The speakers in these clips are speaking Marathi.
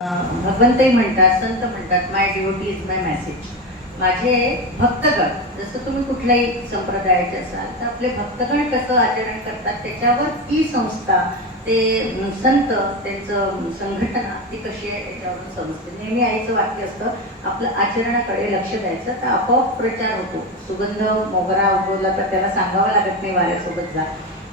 भगवंतही म्हणतात, संत म्हणतात, माय डिवोटी इज माय मेसेज. माझे भक्तगण, जसं तुम्ही कुठल्याही संप्रदायाचे असाल तर आपले भक्तगण कसं आचरण करतात त्याच्यावर ती संस्था, ते संत, त्यांचं संघटना ती कशी आहे याच्यावरून समजते. नेहमी आईचं वाक्य असतं, आपलं आचरणाकडे लक्ष द्यायचं तर आपोआप प्रचार होतो. सुगंध मोगरा उगवला तर त्याला सांगावं लागत नाही वाऱ्यासोबत जा.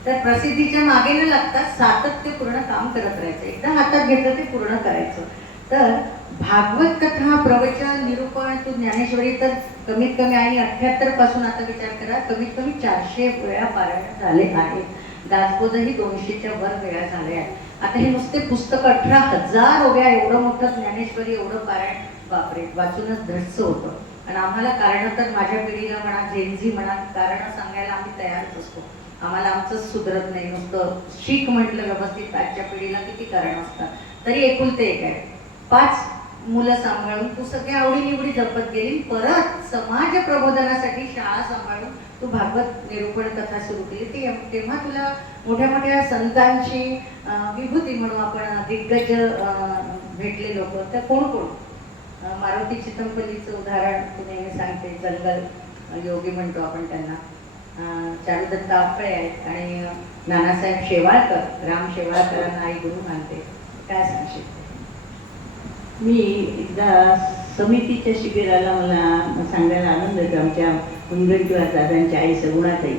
तर प्रसिद्धीच्या मागे न लागता सातत्यपूर्ण काम करत राहायचं. एकदा हातात घेतलं ते पूर्ण करायचं. तर भागवत कथा, प्रवचन, निरूपण, तू ज्ञानेश्वरी तर कमीत कमी आणि 78 पासून आता विचार करा, कमीत कमी 400 वेळा पारायण झाले आहे. दासबोधही 200च्या वर वेळा झाले आहे. आता हे नुसते पुस्तक 18,000 वेळा, एवढं मोठं ज्ञानेश्वरी, एवढं पारायण, बापरे, वाचूनच धडचं होतं. आणि आम्हाला कारण तर माझ्या पिढीला म्हणा, जेनझी म्हणा, कारण सांगायला आम्ही तयारच असतो. आम्हाला आमचंच सुधरत नाही. नुसतं शीख म्हटलं व्यवस्थित, आजच्या पिढीला किती कारण असतात. तरी एकुलते एक आहे. 5 मुलं सांभाळून तू सगळ्या आवडीनिवडी जपत गेली. परत समाज प्रबोधनासाठी शाळा सांभाळून तू भागवत निरूपण कथा सुरू केली. तेव्हा तुला मोठ्या मोठ्या संतांची विभूती म्हणू आपण, दिग्गज भेटले लोक. तर कोण कोण? मारुती चितमपल्लीचं उदाहरण तू नेहमी सांगते. जंगल योगी म्हणतो आपण त्यांना. चारुदत्त आपळे आहेत आणि नानासाहेब शेवाळकर, राम शेवाळकरांना आई गुरु मानते. काय सांगशील? मी एकदा समितीच्या शिबिराला, मला सांगायला आनंद होतो, आमच्या मुनगंटीवार दादांच्या आई सगुणाताई,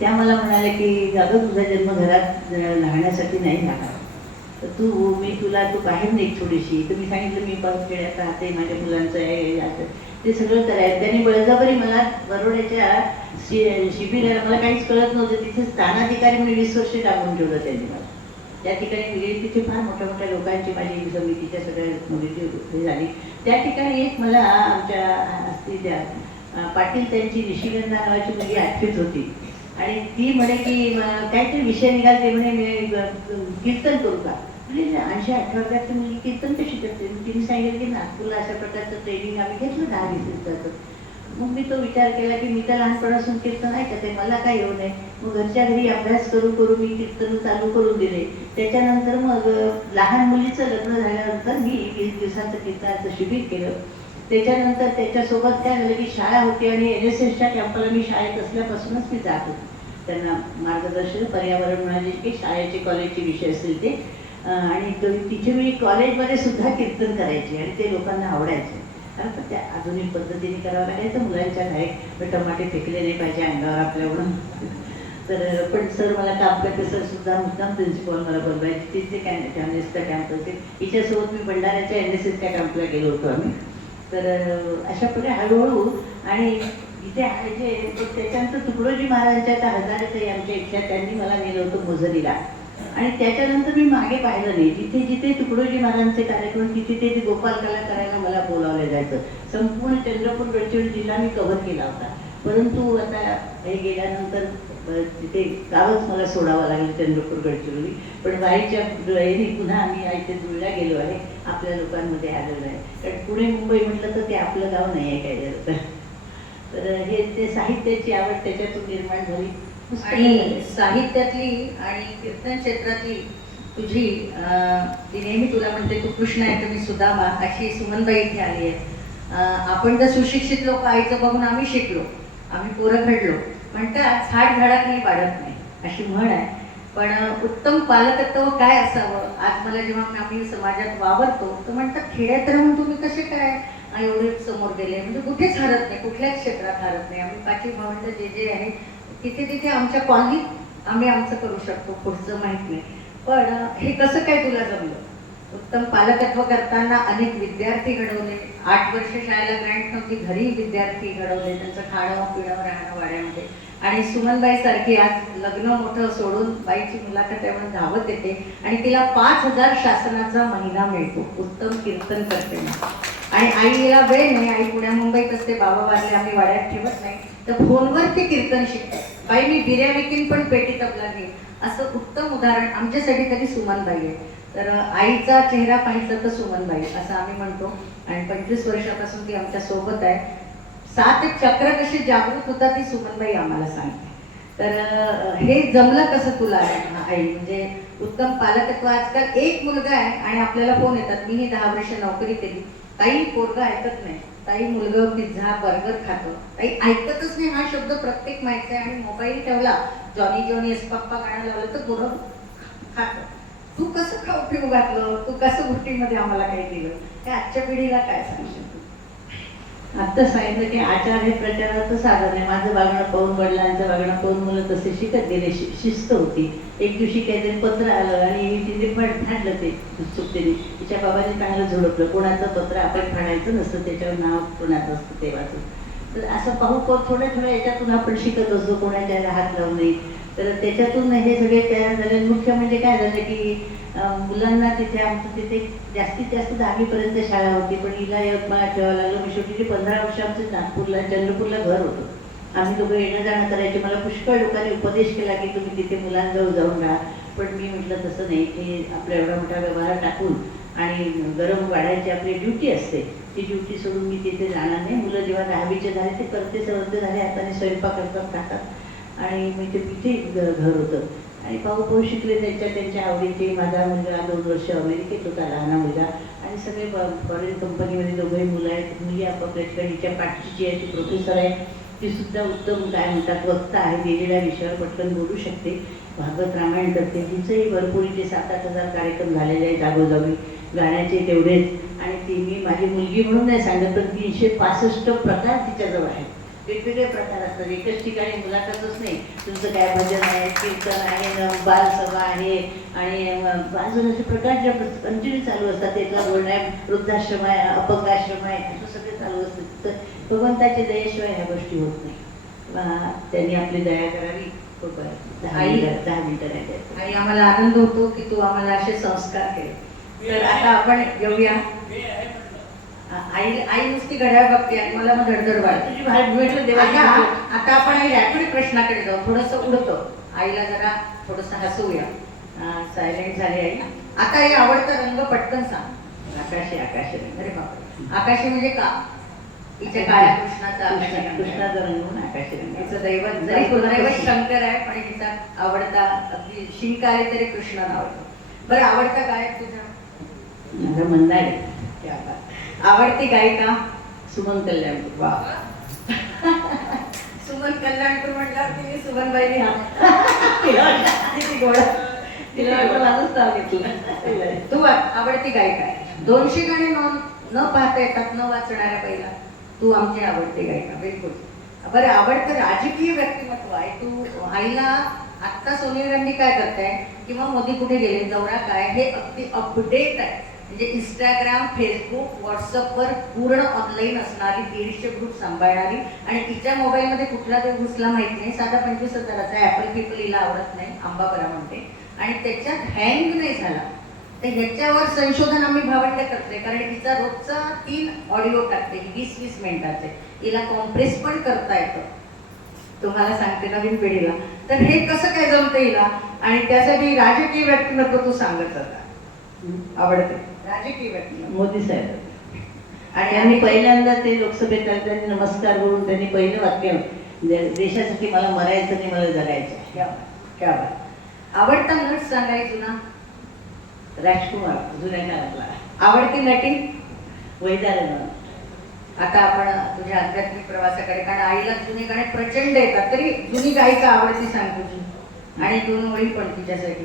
त्या मला म्हणाल्या की अगं तुझा जन्म घरात राहण्यासाठी नाही झाला, तर मी तुला बाहेर नाही थोडीशी. तर मी सांगितलं मी परत खेड्यात राहते, माझ्या मुलांचं आहे, असं ते सगळं करायचं. त्यांनी बळजबरी मला बरोड्याच्या शिबिराला, मला काहीच कळत नव्हतं, तिथे स्थानाधिकारी म्हणून 20 वर्ष टाकून ठेवलं त्यांनी मला. त्या ठिकाणी गेली, तिथे फार मोठ्या मोठ्या लोकांची माझी समितीच्या सगळ्या मुलीची झाली. त्या ठिकाणी एक मला आमच्या असती त्या पाटील, त्यांची निशिगंधा नावाची मुलगी 8वीत होती आणि ती म्हणे की काहीतरी विषय निघाल, ते म्हणे मी कीर्तन करू का? म्हणजे 80-88 मुलगी कीर्तन कशी करते? तिने सांगितलं की नागपूरला अशा प्रकारचं ट्रेनिंग आम्ही घेतलं 10-20 दिवसाचं. मग मी तो विचार केला की मी तर लहानपणापासून कीर्तन ऐकते, मला काय येऊ नये. मग घरच्या घरी अभ्यास करू करू मी कीर्तन चालू करून दिले. त्याच्यानंतर मग लहान मुलीचं लग्न झाल्यानंतर मी 20 दिवसाचं कीर्तनाचं शिबिर केलं. त्याच्यानंतर त्याच्यासोबत काय झालं की शाळा होती आणि NSSच्या कॅम्पला मी शाळेत असल्यापासूनच मी जात होते. त्यांना मार्गदर्शन, पर्यावरण म्हणाले की शाळेचे कॉलेजचे विषय असतील ते. आणि तिथे मी कॉलेजमध्ये सुद्धा कीर्तन करायचे आणि ते लोकांना आवडायचे. कारण त्या आधुनिक पद्धतीने करावं लागायचं. मुलांच्या बाहेर टमाटे फेकले नाही पाहिजे अंगावर आपल्याकडून. तर पण सर मला काम करते, सर सुद्धा मुद्दाम प्रिन्सिपॉल मला बोलवायचे. तिथे NSSचा कॅम्प होते, हिच्यासोबत मी भंडाऱ्याच्या NSSच्या कॅम्पला गेलो होतो आम्ही. तर अशा प्रकारे हळूहळू आणि इथे आहे त्याच्यानंतर तुकडोजी महाराजांच्या त्या हजारेताई आमच्या इथल्या, त्यांनी मला नेलं होतं मोझरीला. आणि त्याच्यानंतर मी मागे पाहिलं नाही. जिथे जिथे तुकडोजी महाराजांचे कार्यक्रम, तिथे ते गोपाल कला करायला मला बोलावलं जायचं. संपूर्ण चंद्रपूर गडचिरोली जिल्हा मी कव्हर केला होता. परंतु आता हे गेल्यानंतर तिथे गावच मला सोडावं लागलं, चंद्रपूर गडचिरोली. पण वाईच्या याने पुन्हा आम्ही इथे जुळल्या गेलो आहे, आपल्या लोकांमध्ये आलेलो आहे. कारण पुणे मुंबई म्हटलं तर ते आपलं गाव नाही आहे काय झालं तर. हे ते साहित्याची आवड त्याच्यातून निर्माण झाली. आणि साहित्यातली आणि कीर्तन क्षेत्रातली तुझी ती नेहमी तुला म्हणते तू कृष्ण आहे तर मी सुदामा, अशी सुमनबाई इथे आली आहे. आपण जर सुशिक्षित लोक, आईचं बघून आम्ही शिकलो, आम्ही पोरं घडलो. म्हणतात झाड झाडात नाही वाढत नाही, अशी म्हण आहे. पण उत्तम पालकत्व काय असावं? आज मला जेव्हा आम्ही समाजात वावरतो तर म्हणतात खेड्यात राहून तुम्ही कसे काय एवढे समोर गेले, म्हणजे कुठेच हरत नाही, कुठल्याच क्षेत्रात हरत नाही. आम्ही 5 भावंड जे आहे तिथे तिथे आमच्या कॉलनीत आम्ही आमचं करू शकतो, पुढचं माहीत नाही. पण हे कसं काय तुला जमलं? उत्तम पालकत्व करताना अनेक विद्यार्थी घडवले. 8 वर्ष शाळेला ग्रँट नव्हती, घरी विद्यार्थी घडवले, त्यांचं खाणं पिणं राहणं वाड्यामध्ये. आणि सुमनबाई सारखी आज लग्न मोठं सोडून बाईची मुलाखत आहे म्हणून धावत येते आणि तिला 5,000 शासनाचा महिना मिळतो उत्तम कीर्तन करते. आणि आईला वेळ नाही, आई पुण्या मुंबईत असते, बाबा वारले, आम्ही वाड्यात ठेवत नाही, तर फोनवर ते कीर्तन शिकते. बाई मी बिर्या विकीन पण पेटी तबला घेईन, असं उत्तम उदाहरण आमच्यासाठी तरी सुमनबाई आहे. तर आईचा चेहरा पाहायचा तर सुमनबाई असं आम्ही म्हणतो. आणि 25 वर्षापासून ती आमच्या सोबत आहे. 7 चक्र कशी जागृत होता ती सुमनबाई आम्हाला सांगते. तर हे जमलं कसं तुला आई? म्हणजे उत्तम पालकत्व. आजकाल एक मुलगा आहे आणि आपल्याला फोन येतात, मीही 10 वर्ष नोकरी केली, काही पोरगा ऐकत नाही, काही मुलगा पिझ्झा बर्गर खातं, काही ऐकतच नाही. हा शब्द प्रत्येक माहिती आहे. आणि मोबाईल ठेवला, जॉनी जॉनी एस पप्पा गाणं लावलं तर पोरं खातं. तू कसं खाऊ पिऊ घातलं, तू कसं गोष्टीमध्ये आम्हाला काही दिलं, हे आजच्या पिढीला काय सांगशील तू? आत्ता सांगितलं की आचार हे प्रचाराचं साधन आहे. माझं वागणं पाहून, वडिलांचं वागणं पाहून मुलं तसे शिकत गेले. शिस्त होती. एक दिवशी काहीतरी पत्र आलं आणि तिने फाडलं ते उत्सुकतेने. तिच्या बाबाने चांगलं झोडपलं, कोणाचं पत्र आपण फाडायचं नसतं, त्याच्यावर नाव कोणाचं असतं तेव्हाचं. तर असं पाहू थोड्या थोड्या याच्यातून आपण शिकत असतो, कोणाच्या हात लावू नये. तर त्याच्यातून हे सगळे तयार झाले. मुख्य म्हणजे काय झालं की मुलांना तिथे आमचं तिथे जास्तीत जास्त 10वीपर्यंत शाळा होती, पण हिला यवतमाळात ठेवावं लागलं. मी शेवटी 15 वर्ष आमचं नागपूरला चंद्रपूरला घर होतं. आम्ही दोघं येणं जाणं करायचे. मला पुष्कळ लोकांनी उपदेश केला की तुम्ही तिथे मुलांजवळ जाऊन राहा, पण मी म्हटलं तसं नाही. हे आपल्या एवढा मोठा व्यवहार टाकून आणि गरम वाढायची आपली ड्युटी असते, ती ड्युटी सोडून मी तिथे जाणार नाही. मुलं जेव्हा 10वीचे झाले ते करते सवरते झाले, हाताने स्वयंपाक करतात खातात. आणि मी ते तिथे घर होतं आणि पाहू शिकले त्यांच्या आवडीचे. माझा मुलगा 2 वर्ष अमेरिकेत होता, लहान मुलगा, आणि सगळे फॉरेन कंपनीमध्ये दोघंही मुलं आहेत. मुली आपापल्याकडे, हिच्या पाठची जी आहे ती प्रोफेसर आहे, ती सुद्धा उत्तम काय म्हणतात वक्ता आहे, दिलेल्या विषयावर पटकन बोलू शकते, भागवत रामायण करते. तिचंही भरपूर इथे 7-8 हजार कार्यक्रम झालेले आहेत जागोजागी, गाण्याचे तेवढेच. आणि ती मी माझी मुलगी म्हणून नाही सांगत, पण 365 प्रकार तिच्याजवळ आहेत. वेगवेगळे प्रकार असतात. एकच ठिकाणी मुलाखतच नाही, तुमचं काय भजन आहे, कीर्तन आहे, बालसभा आहे, आणि अजून असे प्रकारचे कंटिन्यू चालू असतात. त्यातला रोड आहे, वृद्धाश्रम आहे, अपंगाश्रम आहे, असं सगळे चालू असतात. तर भगवंताच्या दयेशिवाय ह्या गोष्टी होत नाही. त्यांनी आपली दया करावी. खूप 10 मिनिटं नाही. आणि आम्हाला आनंद होतो की तू आम्हाला असे संस्कार केले. तर आता आपण येऊया. आई नुसती घड्याळ बघते आणि मला मग धडधड वाढते. आता आपण रॅपिड प्रश्नाकडे जाऊ, थोडंसं उडतो. आईला जरा थोडंसं हसवूया. सायलेंट झाली आई. आता हे आवडता रंग पटकन सांग. आकाशी. अरे बापरे, आकाशी म्हणजे का? हिच्या काळ्या कृष्णाचा कृष्णाचा रंग म्हणून आकाशी रंग. हिचं दैवत जरी कुलदैवत शंकर आहे, पण हिचा आवडता अगदी शिंक आले तरी कृष्ण आवडतो. बरं, आवडता गायक तुझा? माझा मंदार. आवडती गायिका? सुमन कल्याणपूर. वा. सुमन कल्याणपूर म्हटल्यावर तिने सुमनबाईनी तिला माझंच नाव घेतलं. तू आवडती गायिका आहे. 200 गाणे न पाहता येतात, न वाचणाऱ्या पहिला तू आमची आवडती गायिका. बिलकुल. बरं, आवडतं राजकीय व्यक्तिमत्व आहे तू. आईला आत्ता सोनिया गांधी काय करताय किंवा मोदी कुठे गेले, दौरा काय, हे अगदी अपडेट आहे. म्हणजे इंस्टाग्राम, फेसबुक, व्हॉट्सअपवर पूर्ण ऑनलाईन असणारी, 150 ग्रुप सांभाळणारी, आणि तिच्या मोबाईलमध्ये कुठला ते घुसला माहित नाही, साधा 25,000चा ॲपल पीपल हिला आवडत नाही, आंबाबरा म्हणते, आणि त्याच्यात हँग नाही झाला. तर ह्याच्यावर संशोधन आम्ही भावंड करतोय, कारण तिचा रोजचा 3 ऑडिओ टाकते, 20-20 मिनिटाचे. हिला कॉम्प्रेस पण करता येतं, तुम्हाला सांगते नवीन पिढीला. तर हे कसं काय जमतं हिला? आणि त्यासाठी राजकीय व्यक्तिमत्व तू सांगत होता. आवडते राजकीय व्यक्तिमत्व मोदी साहेब. आणि आम्ही पहिल्यांदा ते लोकसभेत त्यांनी नमस्कार बोलून त्यांनी पहिलं वाक्य, देशासाठी मला मरायचं नाही, मला जगायचं. क्या बात. आवडता नट सांगाय जुना? राजकुमार, जुन्या काळातला. आवडती नटी? वैदारन. आता आपण तुझ्या आध्यात्मिक प्रवासाकडे, कारण आईला जुने गाणे प्रचंड येतात, तरी जुनी गायिका आवडती सांग तुझी, आणि 2 ओळी पण तिच्यासाठी.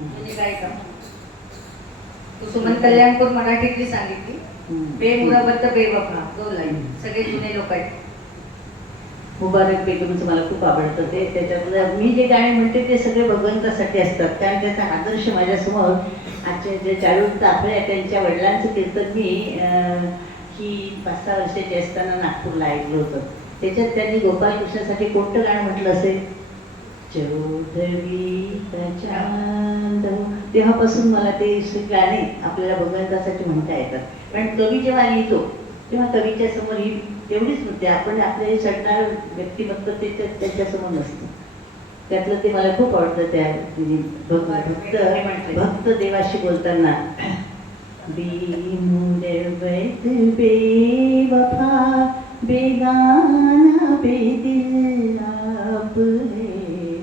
जुनी गायिका तू सुमन कल्याणपूर मराठीतली सांगितली, बेमुरबद्द बेवफा, 2 लाईन. सगळे जुने लोक आहेत. मुबारक बेगमचं मला खूप आवडतं. ते त्याच्यामध्ये मी जे गाणे म्हणते ते सगळे भगवंतासाठी असतात, कारण त्याचा आदर्श माझ्यासमोर आजच्या जे चारुल ताफळे त्यांच्या वडिलांचं कीर्तन मी ही 5-6 वर्षाची असताना नागपूरला ऐकलं होतं. त्याच्यात त्यांनी गोपालकृष्णासाठी कोणतं गाणं म्हटलं असेल? चौधरीचा चांद. तेव्हापासून मला ते गाणे आपल्याला भगवंतासाठी म्हणता येतात. कारण कवी जेव्हा लिहितो तेव्हा कवीच्या समोर ही एवढीच नसते, आपण आपले चढणार व्यक्तिमत्व ते त्याच्यासमोर नसतं. त्यातलं ते मला खूप आवडतं. त्या भक्त देवाशी बोलताना, बेमुरबत बेवफा बेगाना बेदिल आप है,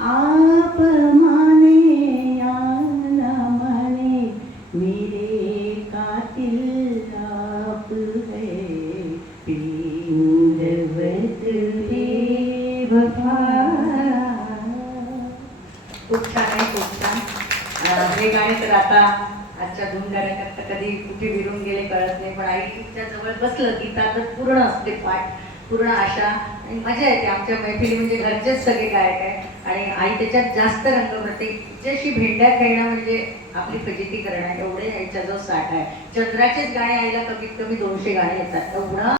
आप माने दिल आप है पींडवत बेवफा. खूप छान आहे, खूप छान. हे गाणे तर आता आजच्या धूम गाण्याकरता कधी कुठे विरून गेले कळत नाही, पण आईच्या जवळ बसलं की त्यातच पूर्ण असते पाठ, पूर्ण आशा आणि मजा येते. आमच्या मैफिली म्हणजे घरचेच सगळे गायक आहे आणि आई त्याच्यात जास्त रंग भरते. तिच्याशी भेंड्या खेळणं म्हणजे आपली फजिती करणं, एवढे आईच्या जो साठ आहे. चंद्राचेच गाणे आईला कमीत कमी 200 गाणे येतात, एवढा